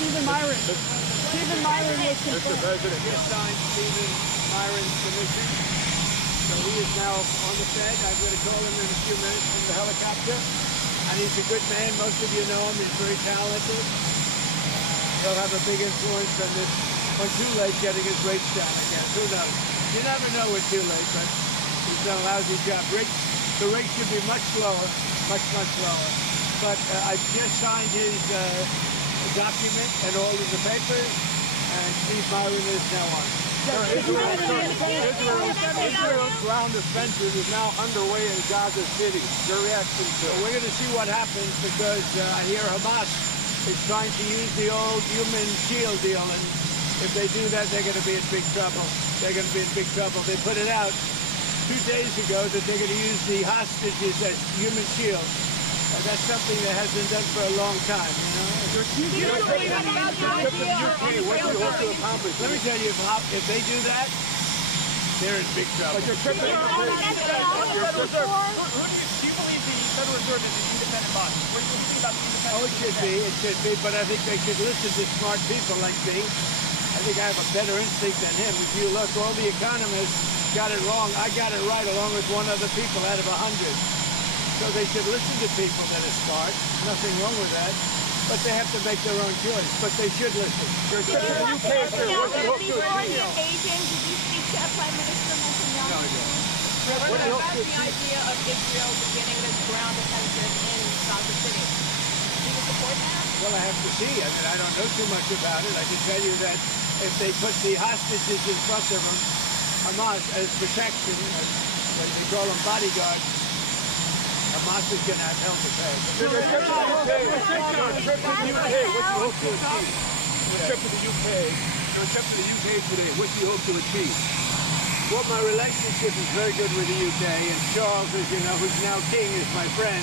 Stephen Myron. Stephen Myron was Mr. President, he signed Stephen Myron's commission. So he is now on the Fed. I'm going to call him in a few minutes from the helicopter. And he's a good man. Most of you know him. He's very talented. He'll have a big influence on this, on Too Late getting his rates down again. Who knows? You never know with Too Late, but he's done a lousy job. The rates should be much lower, much lower. But I've just signed his document and all of the papers, and Steve Myron is now on. Israel's ground offensive is now underway in Gaza City. Your reaction to it? We're going to see what happens because I hear Hamas is trying to use the old human shield deal, and if they do that, they're going to be in big trouble. They're going to be in big trouble. They put it out 2 days ago that they're going to use the hostages as human shield. That's something that has been done for a long time, you know. What do you hope to accomplish? Let me tell you, if they do that, they're in big trouble. But your trip to the Federal Reserve, do you believe the Federal Reserve is an independent body? What do you think about the independent? Oh, it should be, but I think they should listen to smart people like me. I think I have a better instinct than him. If you look, all the economists got it wrong. I got it right along with one other people out of 100. So they should listen to people that are smart. Nothing wrong with that. But they have to make their own choice. But they should listen. Before the invasion, did you speak to Prime Minister Netanyahu? No, I didn't. What about the idea of Israel beginning this ground offensive in Gaza City? Do you support that? Well, I have to see. I mean, I don't know too much about it. I can tell you that if they put the hostages in front of them, Hamas, as protection, as they call them bodyguards, Hamas is going to have hell to pay. Your trip to the UK, what do you hope to achieve? Your trip to the UK today, what do you hope to achieve? Well, my relationship is very good with the UK, and Charles, as you know, who's now king, is my friend.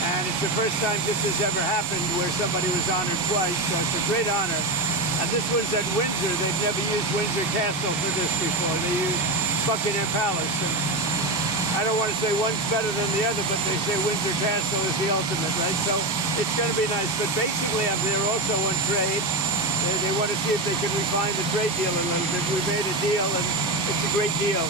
And it's the first time this has ever happened where somebody was honored twice, so it's a great honor. And this was at Windsor. They've never used Windsor Castle for this before. They used Buckingham Palace. And I don't want to say one's better than the other, but they say Windsor Castle is the ultimate, right? So it's going to be nice. But basically, I'm there also on trade. They want to see if they can refine the trade deal a little bit. We made a deal, and it's a great deal.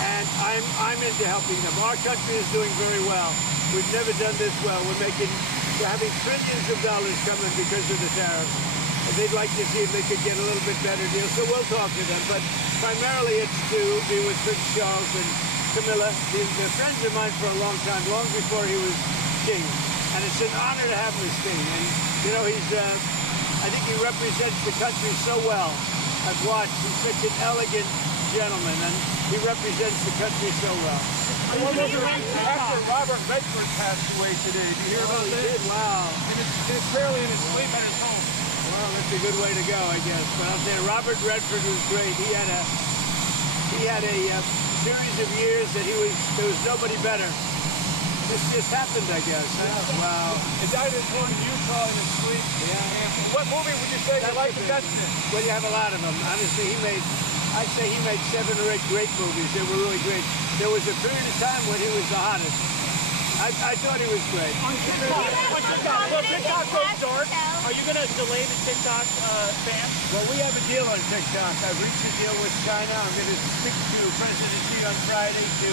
And I'm into helping them. Our country is doing very well. We've never done this well. We're having trillions of dollars coming because of the tariffs. And they'd like to see if they could get a little bit better deal. So we'll talk to them. But primarily it's to be with Prince Charles and Camilla. They're friends of mine for a long time, long before he was king. And it's an honor to have him as king. And, you know, I think he represents the country so well. I've watched. He's such an elegant gentleman, and he represents the country so well. After Robert Redford passed away today, did you hear about that? Wow. And it's barely in his sleep at his home. Well, that's a good way to go, I guess. But I'll say Robert Redford was great. He had a series of years that there was nobody better. This just happened, I guess. Wow. He died at home in Utah in his sleep. Yeah. What movie would you say you like the best in? Well, you have a lot of them. Honestly, I'd say he made 7 or 8 great movies. They were really great. There was a period of time when he was the hottest. I thought he was great. On TikTok, goes dark. Are you going to delay the TikTok ban? Well, we have a deal on TikTok. I've reached a deal with China. I'm going to speak to President Xi on Friday to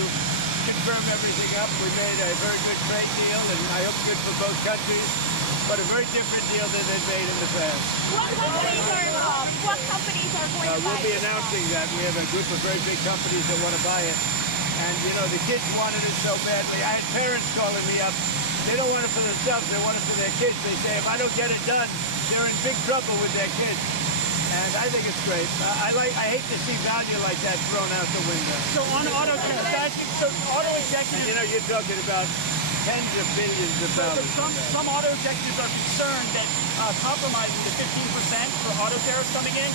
confirm everything up. We made a very good trade deal, and I hope good for both countries, but a very different deal than they've made in the past. What companies are involved? What companies are going to buy We'll be announcing that. We have a group of very big companies that want to buy it. And, you know, the kids wanted it so badly. I had parents calling me up. They don't want it for themselves. They want it for their kids. They say, if I don't get it done, they're in big trouble with their kids. And I think it's great. I hate to see value like that thrown out the window. So on auto executives, you know, you're talking about tens of billions of dollars. Some auto executives are concerned that compromising the 15% for auto tariffs coming in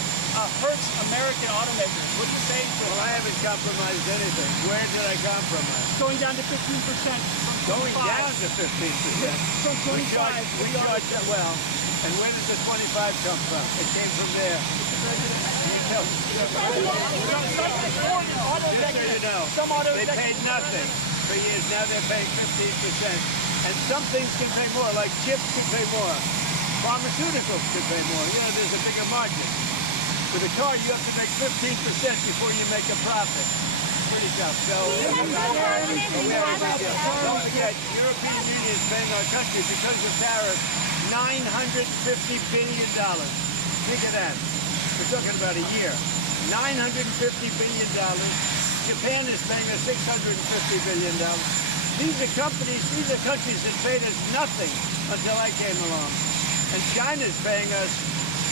hurts American automakers. What do you say? Well, I haven't compromised anything. Where did I compromise? Going down to 15%. Going down to 15%. From 25. We charge that well. And where did the 25 come from? It came from there. They paid nothing for years. Now they're paying 15%. And some things can pay more, like chips can pay more. Pharmaceuticals can pay more. You know, there's a bigger margin. With a car, you have to make 15% before you make a profit. Pretty tough. So, don't forget, European Union is paying our country because of tariffs $950 billion. Think of that. We're talking about a year. $950 billion. Japan is paying us $650 billion. These are countries that paid us nothing until I came along. And China's paying us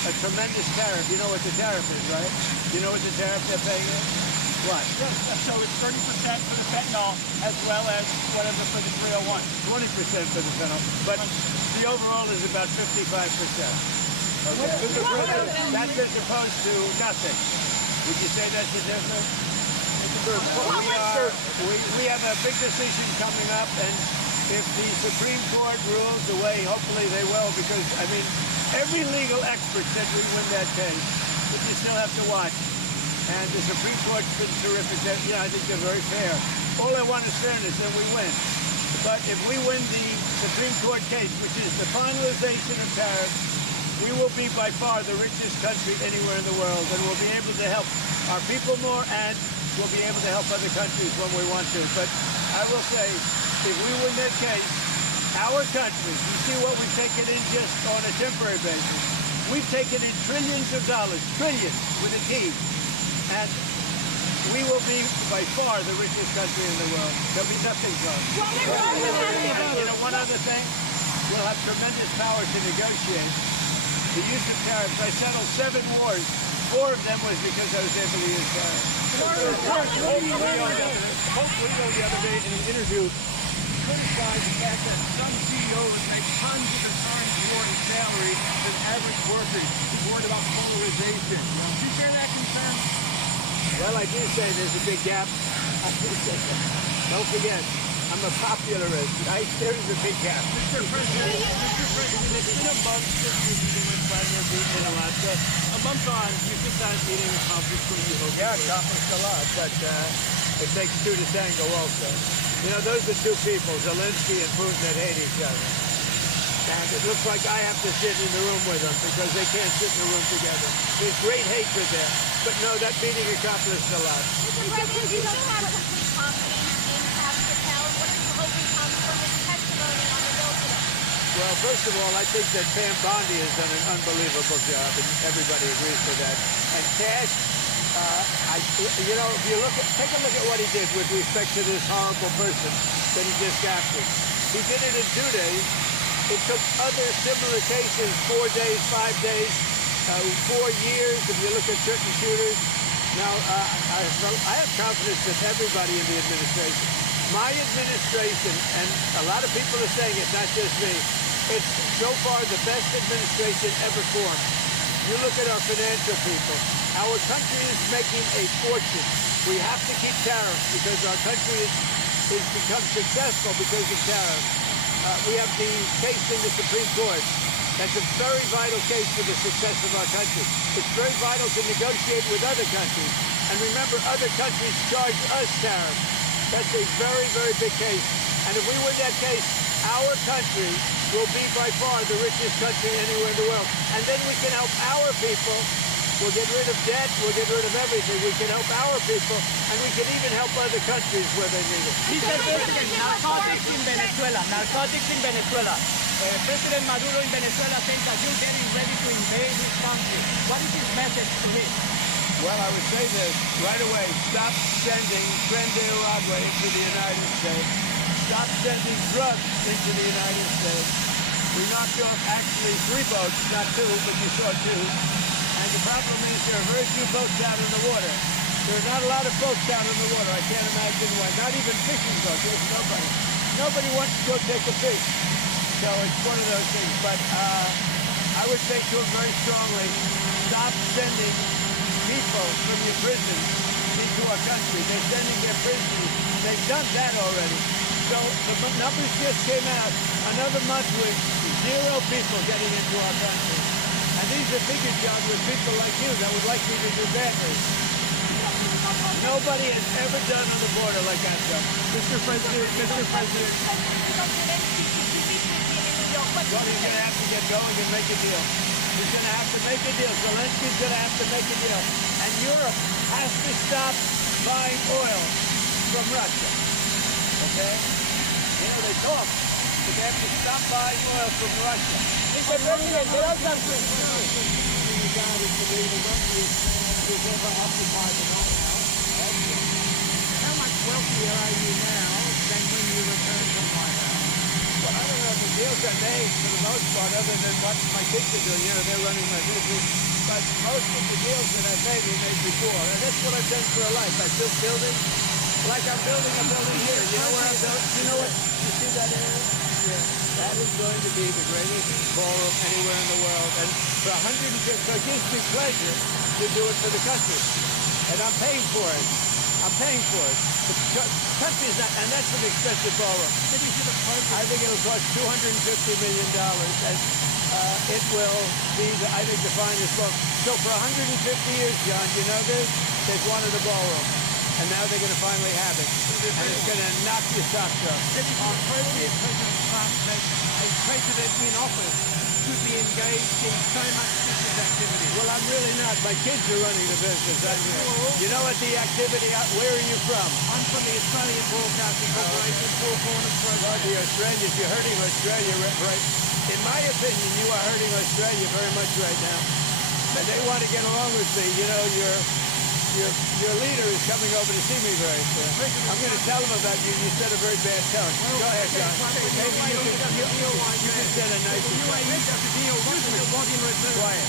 a tremendous tariff. You know what the tariff is, right? You know what the tariff they're paying us? What? So it's 30% for the fentanyl as well as whatever for the 301. 20% for the fentanyl. But the overall is about 55%. Okay. That's as opposed to nothing. Would you say that's the difference? We have a big decision coming up, and if the Supreme Court rules the way, hopefully they will, because, I mean, every legal expert said we win that case, but you still have to watch. And the Supreme Court's been terrific. I think they're very fair. All I want is fairness, and we win. But if we win the Supreme Court case, which is the finalization of tariffs, we will be by far the richest country anywhere in the world, and we'll be able to help our people more, and we'll be able to help other countries when we want to. But I will say, if we win that case, our country, you see what we've taken in just on a temporary basis. We've taken in trillions of dollars, trillions with a T, and we will be by far the richest country in the world. There'll be nothing close. You know, one other thing, we'll have tremendous power to negotiate. The use of tariffs. I settled 7 wars. 4 of them was because I was able to use tariffs. Hopefully, the other day in an interview, criticized the fact that some CEOs make tons of times more in salary than average workers. He's worried about polarization. Do you share that concern? Well, I do say there's a big gap. I do say that. Don't forget, I'm a popularist. There is a big gap. Mr. President, it's been a month since you're meeting with Vladimir Putin in Alaska. A month on, you think that meeting accomplished what you hoped? Yeah, accomplished a lot, but it takes 2 to tango also. You know, those are 2 people, Zelensky and Putin, that hate each other. And it looks like I have to sit in the room with them because they can't sit in the room together. There's great hatred there. But no, that meeting accomplished a lot. Mr. President, you don't have complete confidence in Pastor Cal. What is the hope and comes from his testimony on the bill today? Well, first of all, I think that Pam Bondi has done an unbelievable job, and everybody agrees to that. And Cash, you know, if you take a look at what he did with respect to this horrible person that he just captured. He did it in 2 days. It took other similar cases 4 days, 5 days, 4 years. If you look at certain shooters, now I have confidence in everybody in the administration. My administration, and a lot of people are saying it, not just me, it's so far the best administration ever formed. You look at our financial people. Our country is making a fortune. We have to keep tariffs because our country has become successful because of tariffs. We have the case in the Supreme Court. That's a very vital case for the success of our country. It's very vital to negotiate with other countries. And remember, other countries charge us tariffs. That's a very, very big case. And if we win that case, our country will be by far the richest country anywhere in the world. And then we can help our people. We'll get rid of debt. We'll get rid of everything. We can help our people. And we can even help other countries where they need it. Mr. President, narcotics in Venezuela. Narcotics in Venezuela. President Maduro in Venezuela says that you're getting ready to invade his country. What is his message to him? Well, I would say this right away. Stop sending Tren de Aragua into the United States. Stop sending drugs into the United States. We knocked off actually 3 boats, not 2, but you saw 2. And the problem is there are very few boats out in the water. There are not a lot of boats out in the water. I can't imagine why. Not even fishing boats. There's nobody. Nobody wants to go take a fish. So it's one of those things. But I would say to him very strongly, stop sending people from your prisons into our country. They're sending their prisoners. They've done that already. So the numbers just came out. Another month with 0 people getting into our country. And these are bigger jobs with people like you that would like me to do badly. Nobody has ever done on the border like I've done. Mr. President. deal quickly. Well, he's going to have to get going and make a deal. He's going to have to make a deal. Zelensky's going to have to make a deal. And Europe has to stop buying oil from Russia. Okay? You know, they talk, but they have to stop buying oil from Russia. Mr. President, there are some How much wealthier are you now than when you returned from White House? Well, I don't know if the deals are made for the most part, other than what my kids are doing. You know, they're running my business. But most of the deals that I've made, we made before. And that's what I've done for a life. I built buildings like I'm building a building here. You know where I'm building? You know what? You see that area? Yeah. That is going to be the greatest ballroom anywhere in the world. And for 150, so it gives me pleasure to do it for the country. And I'm paying for it. I'm paying for it. The country is not, and that's an expensive ballroom. I think it'll cost $250 million, and it will be, I think, the finest ballroom. So for 150 years, John, you know this? They've wanted a ballroom, and now they're going to finally have it, and it's going to knock your socks off. President Trump that a president in office should be engaged in so much business activity. Well, I'm really not. My kids are running the business. You know what the activity, where are you from? I'm from the Australian Broadcasting Corporation, Four Corners Program. Well, the Australians, you're hurting Australia, right? In my opinion, you are hurting Australia very much right now. And they want to get along with me. You know, your leader is coming over to see me very soon. I'm going to tell him about you. You set a very bad tone. Go ahead, John. Maybe you can set a nice tone. UAE does a deal. What in return? Quiet.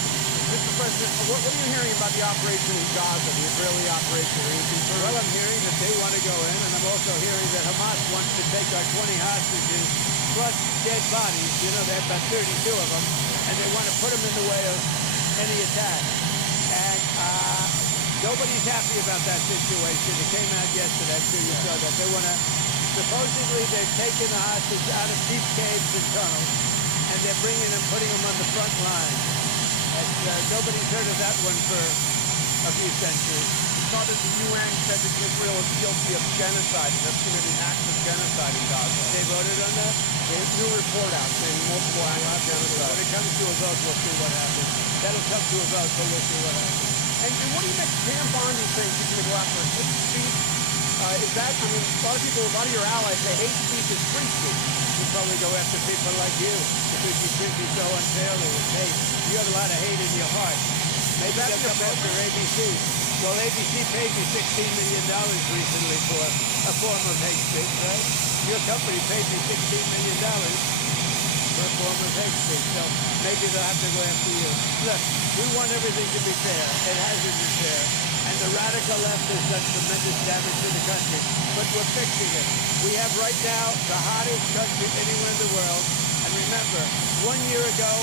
Mr. President, what are you hearing about the operation in Gaza, the Israeli operation? Are you concerned? Well, I'm hearing that they want to go in, and I'm also hearing that Hamas wants to take our 20 hostages plus dead bodies. You know, they have about 32 of them, and they want to put them in the way of any attack. And nobody's happy about that situation. It came out yesterday, I'm sure you saw that. They want to, supposedly they've taken the hostages out of deep caves and tunnels, and they're bringing them, putting them on the front line. Nobody's heard of that one for a few centuries. We saw that the UN said that Israel is guilty of genocide, and has committed acts of genocide in Gaza. They voted on that? There's a new report out saying multiple acts of genocide. When it comes to a vote, we'll see what happens. That'll come to a vote, so we'll see what happens. And what do you make Pam Bondi saying she's going to go after a hate speech? Is that, I mean, a lot of people, a lot of your allies say hate speech is free speech. You probably go after people like you because you treat me so unfairly with hate. You have a lot of hate in your heart. Maybe they'll come after ABC. Well, ABC paid you $16 million recently for a form of hate speech, right? Your company paid me $16 million for a form of hate speech. So maybe they'll have to go after you. Look, we want everything to be fair. It hasn't been fair. And the radical left has done tremendous damage to the country. But we're fixing it. We have right now the hottest country anywhere in the world. And remember, 1 year ago,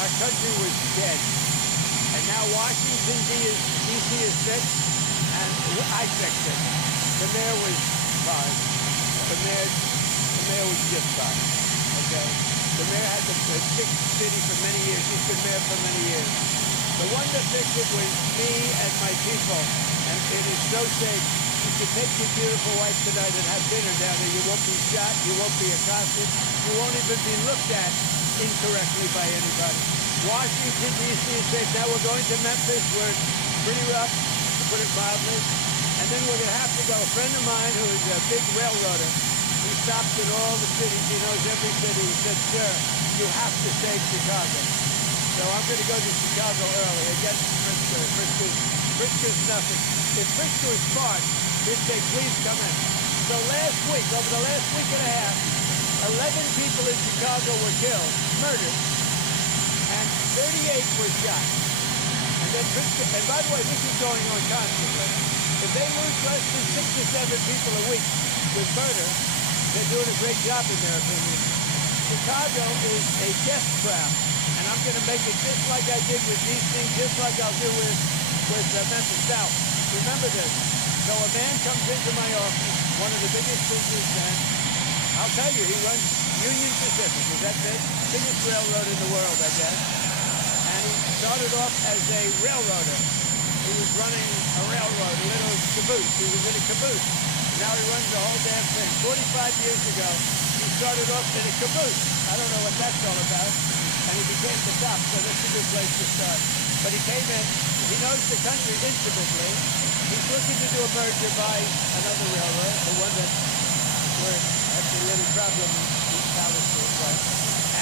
our country was dead. And now Washington, D.C. is fixed, and I fixed it. The mayor was fine. The mayor was just fine. Okay? The mayor had fixed the city for many years. He's been mayor for many years. The one that fixed it was me and my people. And it is so safe. You can take your beautiful wife tonight and have dinner down there. You won't be shot. You won't be accosted. You won't even be looked at incorrectly by anybody. Washington, D.C. is safe. Now we're going to Memphis, where it's pretty rough, to put it mildly. And then we're going to have to go. A friend of mine who is a big railroader, he stops in all the cities. He knows every city. He said, sir, you have to save Chicago. So I'm going to go to Chicago early against Frisco. Frisco's nothing. If Frisco is smart, he'd say, please come in. So last week, over the last week and a half, 11 people in Chicago were killed, murdered, and 38 were shot. And then Frisco, and by the way, this is going on constantly. If they lose less than 6 or 7 people a week with murder, they're doing a great job in their opinion. Chicago is a death trap. And I'm going to make it just like I did with D.C., just like I'll do with Memphis. Now, remember this. So a man comes into my office, one of the biggest businessmen. I'll tell you, he runs Union Pacific. Is that the biggest railroad in the world, I guess? And he started off as a railroader. He was running a railroad, a little caboose. He was in a caboose. Now he runs the whole damn thing. 45 years ago, he started off in a caboose. I don't know what that's all about. And he became the top, so that's a good place to start. But he came in, he knows the country intimately. He's looking to do a merger by another railroad, the one that we're having a little problem in East Palestine, right?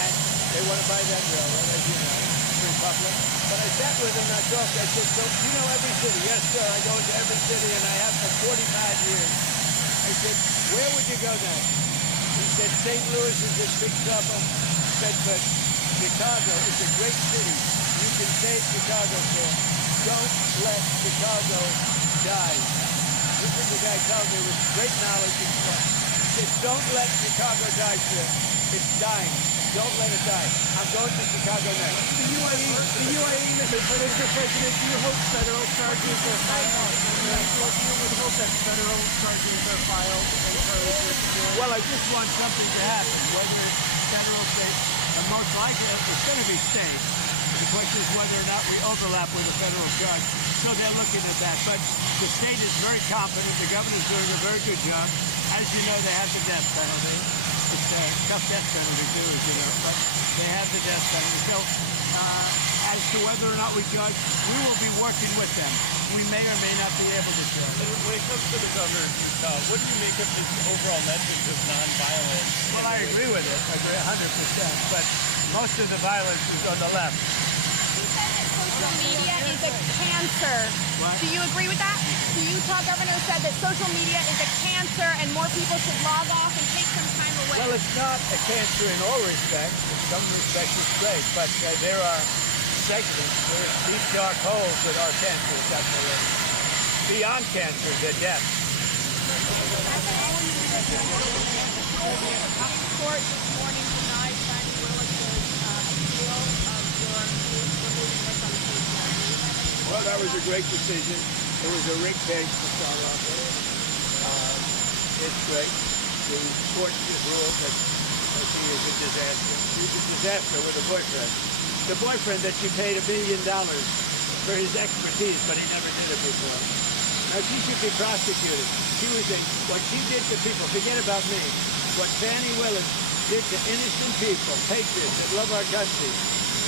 And they want to buy that railroad, as you know, pretty public. But I sat with him and I talked, I said, so you know every city? Yes, sir, I go into every city and I have for 45 years. I said, where would you go next? He said, St. Louis is in big trouble. He said, but Chicago is a great city. You can save Chicago for. Don't let Chicago die. This is the guy told me with great knowledge and stuff. He said, don't let Chicago die, sir. It's dying. Don't let it die. I'm going to Chicago next. Mr. President, do you hope federal charges are filed? Do you hope that federal charges are filed against this? Well, I just want something to happen, whether it's federal, state, and most likely it's going to be state. The question is whether or not we overlap with a federal judge. So they're looking at that. But the state is very confident. The governor's doing a very good job. As you know, they have the death penalty. It's a tough death penalty, too, as you know. But they have the death penalty. So as to whether or not we judge, we will be working with them. We may or may not be able to judge. When it comes to the governor's new style, what do you make of his overall message of nonviolence? Well, I agree with it. I agree 100%. But most of the violence is on the left. He said that social media is a cancer. What? Do you agree with that? The Utah governor said that social media is a cancer and more people should log off and take some time away. Well, it's not a cancer in all respects. In some respects, it's great. But there are segments, there are these dark holes that are cancers, definitely. Beyond cancer, they're death. Court this morning denied Fannie Willis's appeal of your removing this on the case. Well, that was a great decision. It was a rigged case to start off with. It's great. The court just ruled that she is a disaster. She's a disaster with a boyfriend. The boyfriend that she paid $1 million for his expertise, but he never did it before. Now, she should be prosecuted. What she did to people, forget about me, what Fannie Willis did to innocent people, patriots that love our country,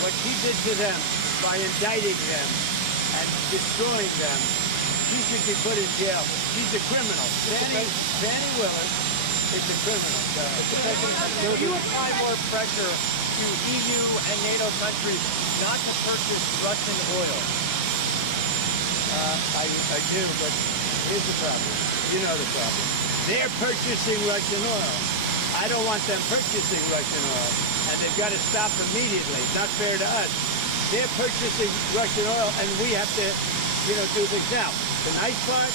what she did to them by indicting them and destroying them, she should be put in jail. She's a criminal. Fannie Willis is a criminal. Will you apply more pressure to EU and NATO countries not to purchase Russian oil? I do, but here's the problem. You know the problem. They're purchasing Russian oil. I don't want them purchasing Russian oil, and they've got to stop immediately. It's not fair to us. They're purchasing Russian oil, and we have to, do things now. The nice part,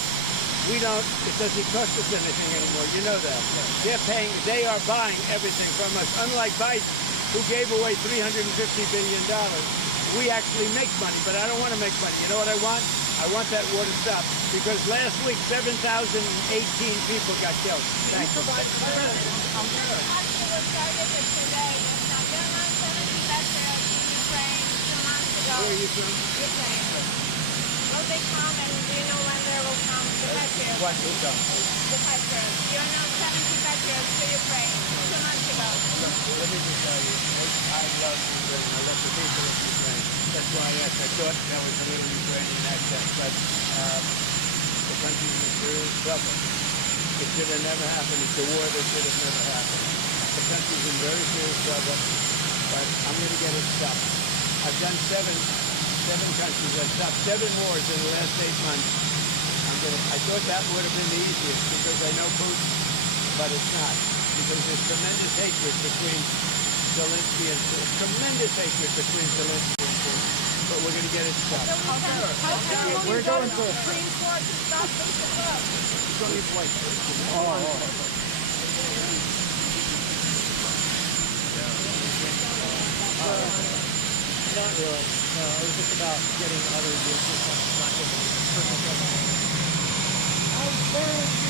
it doesn't cost us anything anymore. You know that. They are buying everything from us. Unlike Biden, who gave away $350 billion. We actually make money, but I don't want to make money. You know what I want? I want that war to stop. Because last week, 7,018 people got killed. Thank you. Hospital started today. Now, there are 70 veterans in Ukraine 2 months ago. Where are you from? Ukraine. Will they come, and do you know when they will come? The veterans. What will come? The veterans. Do you know 70 veterans to Ukraine 2 months ago? Let me just tell you, I love Ukraine. I love the people of Ukraine. That's why I asked. I thought that was a little Ukrainian accent, but the country is in serious trouble. It should have never happened. It's a war that should have never happened. The country's in very serious trouble, but I'm going to get it stopped. I've done seven countries. I've stopped 7 wars in the last 8 months. I thought that would have been the easiest because I know Putin, but it's not. Because there's tremendous hatred between Zelensky and Putin. Tremendous hatred between Zelensky and Putin. But we're going to get it stopped. We're going to the Supreme Court to stop this war. Not really. No, it was just about getting other vehicles not getting purchased.